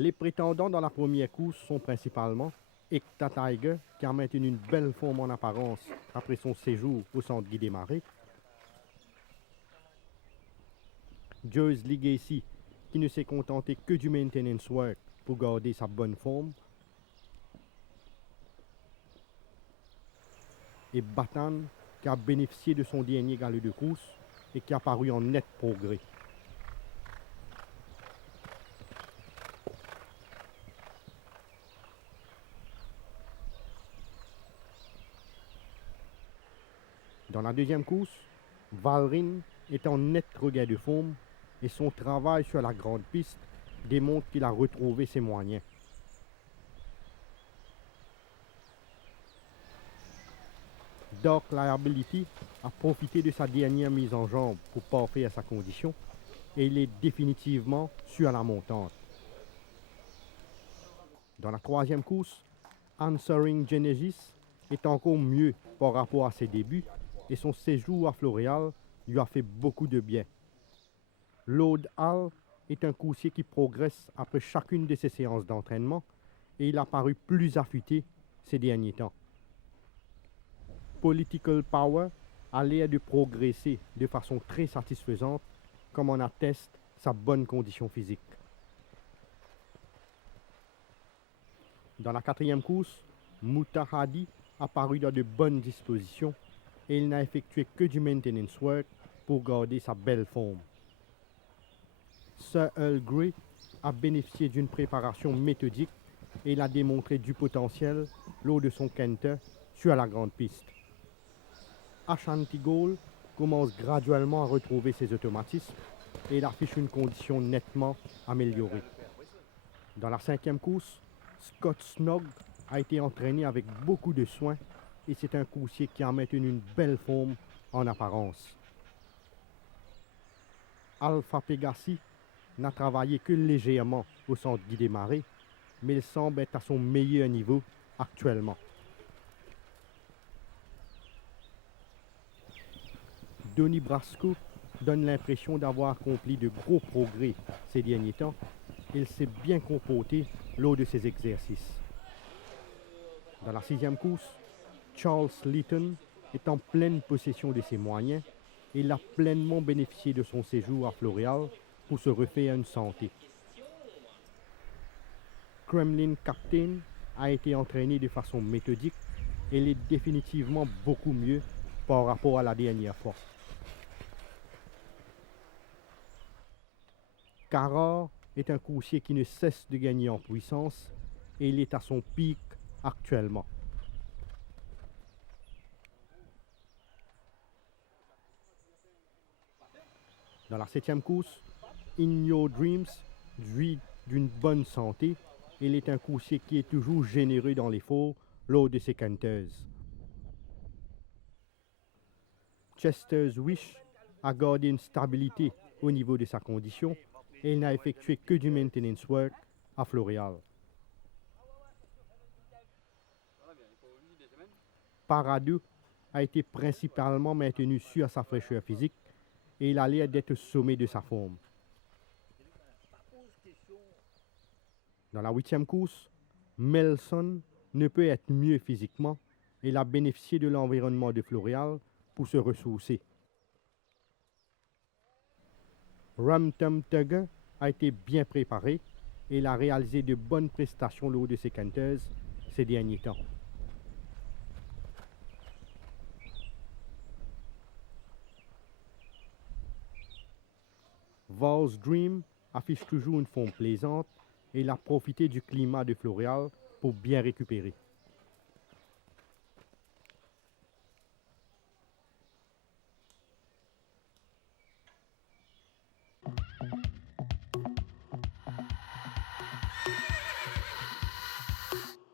Les prétendants dans la première course sont principalement Ekta Tiger, qui a maintenu une belle forme en apparence après son séjour au centre Guy Desmarais, Joyce Legacy, qui ne s'est contenté que du maintenance work pour garder sa bonne forme, et Batan, qui a bénéficié de son dernier galop de course et qui a paru en net progrès. Dans la deuxième course, Valrin est en net regain de forme et son travail sur la grande piste démontre qu'il a retrouvé ses moyens. Dark Liability a profité de sa dernière mise en jambe pour parfaire sa condition et il est définitivement sur la montante. Dans la troisième course, Answering Genesis est encore mieux par rapport à ses débuts et son séjour à Floréal lui a fait beaucoup de bien. Lord Hall est un coursier qui progresse après chacune de ses séances d'entraînement et il a paru plus affûté ces derniers temps. Political Power a l'air de progresser de façon très satisfaisante, comme en atteste sa bonne condition physique. Dans la quatrième course, Mutahadi a paru dans de bonnes dispositions et il n'a effectué que du maintenance work pour garder sa belle forme. Sir Earl Grey a bénéficié d'une préparation méthodique et il a démontré du potentiel lors de son canter sur la grande piste. Ashanti Gold commence graduellement à retrouver ses automatismes et il affiche une condition nettement améliorée. Dans la cinquième course, Scott Snug a été entraîné avec beaucoup de soin et c'est un coursier qui a maintenu une belle forme en apparence. Alpha Pegasi n'a travaillé que légèrement au centre Guy Desmarais, mais il semble être à son meilleur niveau actuellement. Donny Brasco donne l'impression d'avoir accompli de gros progrès ces derniers temps. Il s'est bien comporté lors de ses exercices. Dans la sixième course, Charles Litton est en pleine possession de ses moyens et il a pleinement bénéficié de son séjour à Floréal pour se refaire une santé. Kremlin Captain a été entraîné de façon méthodique et il est définitivement beaucoup mieux par rapport à la dernière fois. Carrard est un coursier qui ne cesse de gagner en puissance et il est à son pic actuellement. Dans la septième course, In Your Dreams jouit d'une bonne santé et il est un coursier qui est toujours généreux dans l'effort lors de ses canters. Chester's Wish a gardé une stabilité au niveau de sa condition et il n'a effectué que du maintenance work à Floréal. Parado a été principalement maintenu sur sa fraîcheur physique et il a l'air d'être au sommet de sa forme. Dans la huitième course, Melson ne peut être mieux physiquement et il a bénéficié de l'environnement de Floréal pour se ressourcer. Rum Tum Tugger a été bien préparé et il a réalisé de bonnes prestations lors de ses canters ces derniers temps. Val's Dream affiche toujours une forme plaisante et il a profité du climat de Floréal pour bien récupérer.